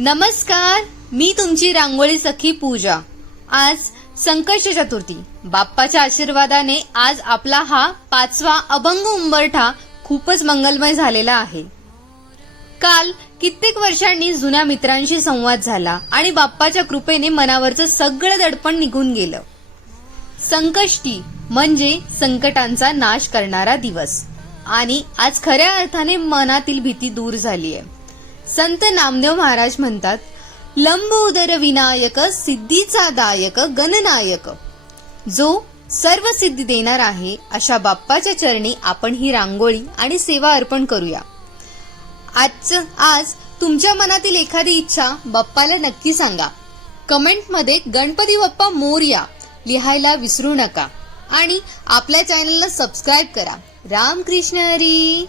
नमस्कार, मी तुमची रांगोळी सखी पूजा। आज संकष्ट चतुर्थी। बाप्पाच्या आशीर्वादाने आज आपला हा 5वा अभंग उंबरठा खूपच मंगलमय झालेला आहे। काल कित्येक वर्षांनी जुन्या मित्रांशी संवाद झाला आणि बाप्पाच्या कृपेने मनावरचं सगळं दडपण निघून गेलं। संकष्टी म्हणजे संकटांचा नाश करणारा दिवस आणि आज खऱ्या अर्थाने मनातील भीती दूर झाली आहे। संत नामदेव महाराज म्हणतात, लंबोदर विनायक सिद्धीचा दायक गणनायक। जो सर्व सिद्धी देणार आहे अशा बाप्पाच्या चरणी आपण ही रांगोळी आणि सेवा अर्पण करूया। आज तुमच्या मनातील एखादी इच्छा बाप्पाला नक्की सांगा। कमेंट मध्ये गणपती बाप्पा मोरया लिहायला विसरू नका आणि आपल्या चॅनलला सबस्क्राइब करा। रामकृष्ण हरी।